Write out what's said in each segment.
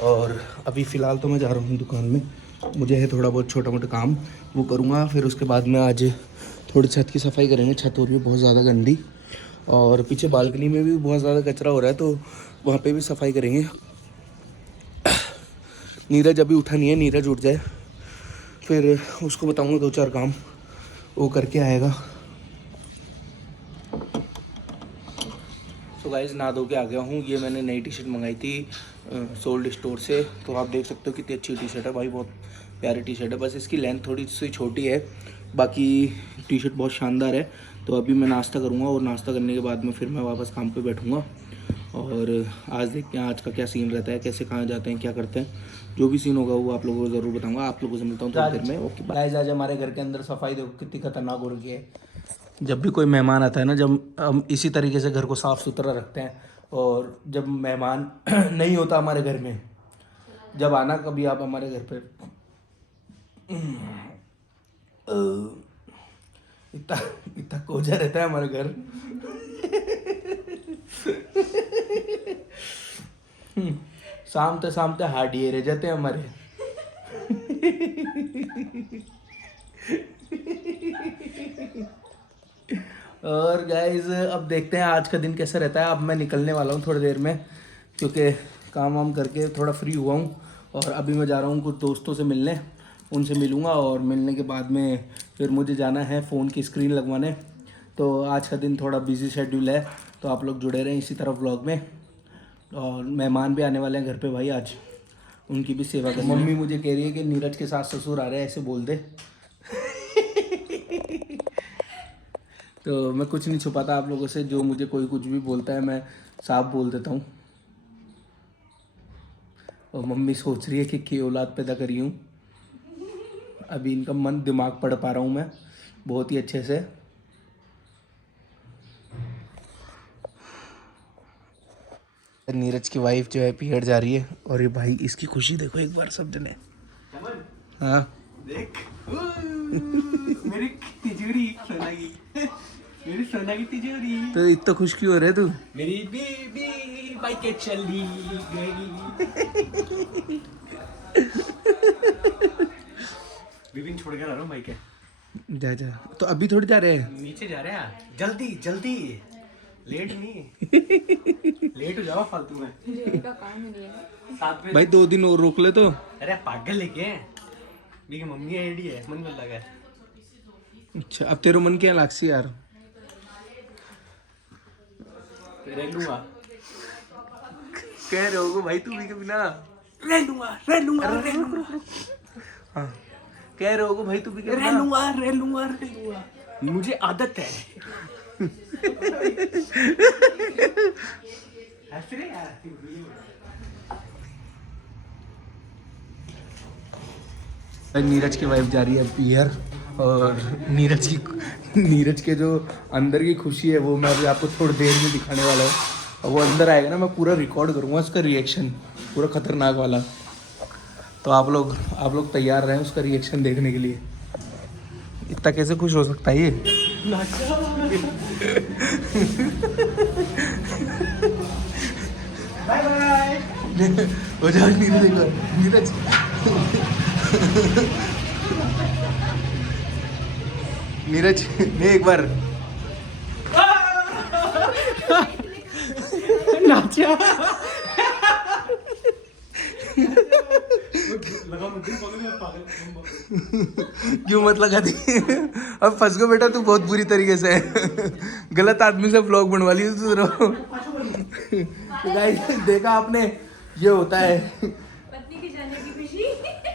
और अभी फ़िलहाल तो मैं जा रहा हूँ दुकान में, मुझे है थोड़ा बहुत छोटा मोटा काम वो करूँगा। फिर उसके बाद में आज थोड़ी छत की सफाई करेंगे, छत हो रही है बहुत ज़्यादा गंदी, और पीछे बालकनी में भी बहुत ज़्यादा कचरा हो रहा है, तो वहाँ पे भी सफाई करेंगे। नीरज अभी उठा नहीं है, नीरज उठ जाए फिर उसको बताऊँगा 2-4 काम वो करके आएगा। तो गाइस नहा धो के आ गया हूँ। ये मैंने नई टी शर्ट मंगाई थी सोल्ड स्टोर से, तो आप देख सकते हो कितनी अच्छी टी शर्ट है भाई, बहुत प्यारी टी शर्ट है। बस इसकी लेंथ थोड़ी सी छोटी है, बाकी टी शर्ट बहुत शानदार है। तो अभी मैं नाश्ता करूँगा और नाश्ता करने के बाद में फिर मैं वापस काम पे बैठूँगा, और आज देखते हैं आज का क्या सीन रहता है, कैसे कहाँ जाते हैं, क्या करते हैं। जो भी सीन होगा वो आप लोगों को ज़रूर बताऊँगा। आप लोगों से मिलता हूँ थोड़ी देर में। ओके गाइस, आज हमारे घर के अंदर सफाई देखो कितनी खतरनाक हो रखी है। जब भी कोई मेहमान आता है ना, जब हम इसी तरीके से घर को साफ़ सुथरा रखते हैं, और जब मेहमान नहीं होता हमारे घर में, जब आना कभी आप हमारे घर पे, इतना इतना कोजा रहता है हमारे घर। शाम तक हार्डिये रह जाते हैं हमारे। और गाइज अब देखते हैं आज का दिन कैसा रहता है। अब मैं निकलने वाला हूँ थोड़ी देर में, क्योंकि काम वाम करके थोड़ा फ्री हुआ हूँ, और अभी मैं जा रहा हूँ कुछ दोस्तों से मिलने, उनसे मिलूँगा, और मिलने के बाद में फिर मुझे जाना है फ़ोन की स्क्रीन लगवाने। तो आज का दिन थोड़ा बिजी शेड्यूल है, तो आप लोग जुड़े रहें इसी तरह व्लॉग में। और मेहमान भी आने वाले हैं घर पे भाई आज, उनकी भी सेवा करें। मम्मी मुझे कह रही है कि नीरज के सास ससुर आ रहे हैं, ऐसे बोल दे। तो मैं कुछ नहीं छुपाता आप लोगों से, जो मुझे कोई कुछ भी बोलता है मैं साफ बोल देता हूँ। और मम्मी सोच रही है कि औलाद पैदा करी हूँ। अभी इनका मन दिमाग पढ़ पा रहा हूँ मैं बहुत ही अच्छे से। नीरज की वाइफ जो है पीहर जा रही है, और ये भाई इसकी खुशी देखो एक बार सब जने। हाँ देख मेरी तिजोरी सोना की, मेरी सोना की तिजोरी। तो इतना खुश क्यों हो रहे तू? मेरी बेबी बाइक चली गई। बेबी छोड़ के आ रहा हूँ बाइक। जा जा, तो अभी थोड़ी जा रहे हैं, नीचे जा रहे हैं। जल्दी जल्दी, लेट नहीं। लेट हो जाओ फालतू में, का काम ही नहीं है भाई। 2 दिन और रोक ले तो। अरे पागल लेके मेरी मम्मी आईडी है, मन में लगा। अच्छा अब तेरे मन क्या लागसी यार? रह लूंगा कह रहे हो भाई तू भी के बिना। रह लूंगा हाँ कह रहे हो भाई तू भी रह लूंगा मुझे आदत है। नीरज की वाइफ जा रही है पीहर, और नीरज के जो अंदर की खुशी है वो मैं अभी आपको थोड़ी देर में दिखाने वाला हूँ। और वो अंदर आएगा ना, मैं पूरा रिकॉर्ड करूँगा उसका रिएक्शन, पूरा खतरनाक वाला। तो आप लोग तैयार रहें उसका रिएक्शन देखने के लिए। इतना कैसे खुश हो सकता है ये? बाय बाय हो जाओ नीरज। नीरज ने एक बार नाचा। क्यों मत लगा दी? अब फंस गया बेटा तू बहुत बुरी तरीके से। गलत आदमी से व्लॉग बनवा ली तू। देखा आपने, ये होता है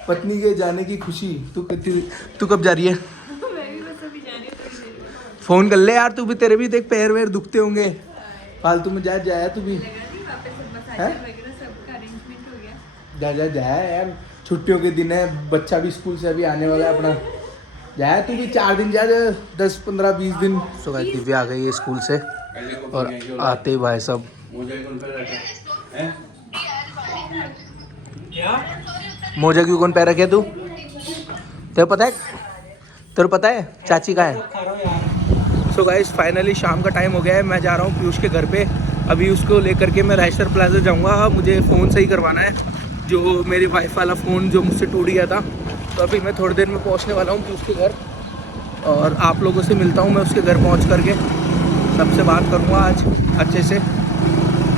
पत्नी के जाने की खुशी। तू कब जा रही है? फोन कर ले यार तू भी, तेरे भी देख पैर वैर दुखते होंगे फालतू में। जाया तू भी जा यार, छुट्टियों के दिन है, बच्चा भी स्कूल से अभी आने वाला है अपना। जाए तू भी 4 दिन जा, 10, 15, 20 दिन। तो भाई दिव्या आ गई है स्कूल से, और आते ही भाई सब मोजा क्यों कौन पैर रखे तू? तेरे पता है चाची का है। सो गाइस फाइनली शाम का टाइम हो गया है, मैं जा रहा हूँ पीयूष के घर पे। अभी उसको लेकर के मैं राइस्टर प्लाजा जाऊँगा, मुझे फ़ोन सही करवाना है जो मेरी वाइफ वाला फ़ोन जो मुझसे टूट गया था। तो अभी मैं थोड़ी देर में पहुंचने वाला हूँ उसके घर, और आप लोगों से मिलता हूँ मैं उसके घर पहुंच करके। सबसे बात करूँगा आज अच्छे से,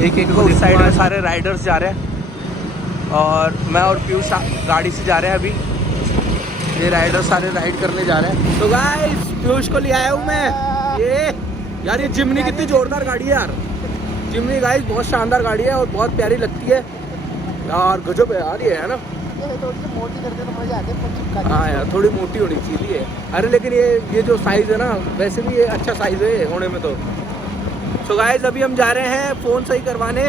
एक एक को। उस साइड में सारे राइडर्स जा रहे हैं और मैं और पीयूष गाड़ी से जा रहे हैं। अभी ये राइडर्स सारे राइड करने जा रहे हैं। तो गाइस पीयूष को ले आया हूँ मैं। ये यार ये जिमनी कितनी जोरदार गाड़ी है यार। जिमनी गाइस बहुत शानदार गाड़ी है और बहुत प्यारी लगती है यार, गजब है यार ये, है ना। थोड़ी मोटी करते तो मजा आते हैं। हाँ यार थोड़ी मोटी होनी चाहिए। अरे लेकिन ये जो साइज़ है ना, वैसे भी ये अच्छा साइज़ है होने में तो। सो गाइस अभी हम जा रहे हैं फ़ोन सही करवाने,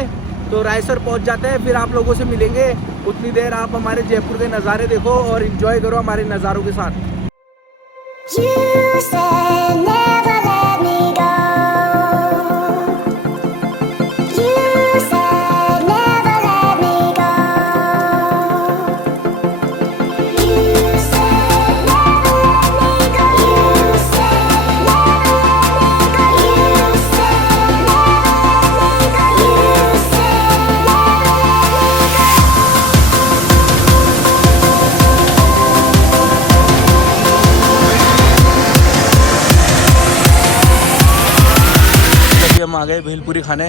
तो रायसर पहुंच जाते हैं, फिर आप लोगों से मिलेंगे। उतनी देर आप हमारे जयपुर के नज़ारे देखो और इन्जॉय करो हमारे नज़ारों के साथ। हम आ गए भेलपूरी खाने,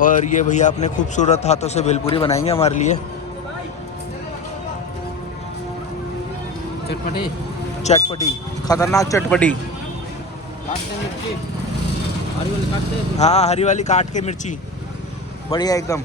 और ये भैया अपने खूबसूरत हाथों से भेलपूरी बनाएंगे हमारे लिए। चटपटी चटपटी, खतरनाक चटपटी। हाँ हरी वाली काट के मिर्ची, बढ़िया एकदम।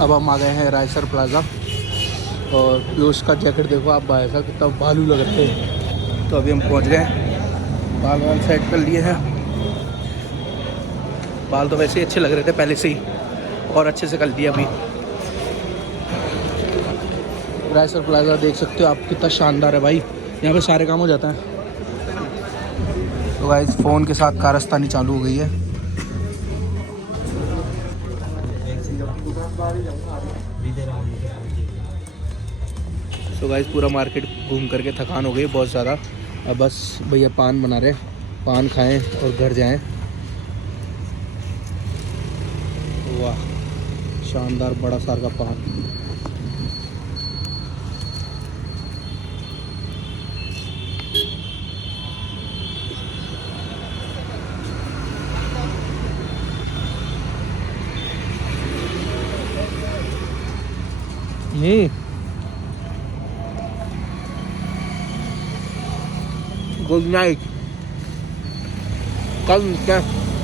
अब हम आ गए हैं रायसर प्लाजा, और पीयूष का जैकेट देखो आप भाई साहब कितना भालू लग रहे हैं। तो अभी हम पहुंच गए, बाल वाल सेट कर लिए हैं। बाल तो वैसे ही अच्छे लग रहे थे पहले से ही, और अच्छे से कर लिए अभी। रायसर प्लाजा देख सकते हो आप, कितना शानदार है भाई, यहाँ पे सारे काम हो जाता है। तो गाइस फ़ोन के साथ कारस्तानी चालू हो गई है। तो गाइस पूरा मार्केट घूम करके थकान हो गई बहुत ज़्यादा। अब बस भैया पान बना रहे, पान खाएं और घर जाएं। वाह शानदार बड़ा सार का पान। गुड नाइट, कल मिलते हैं।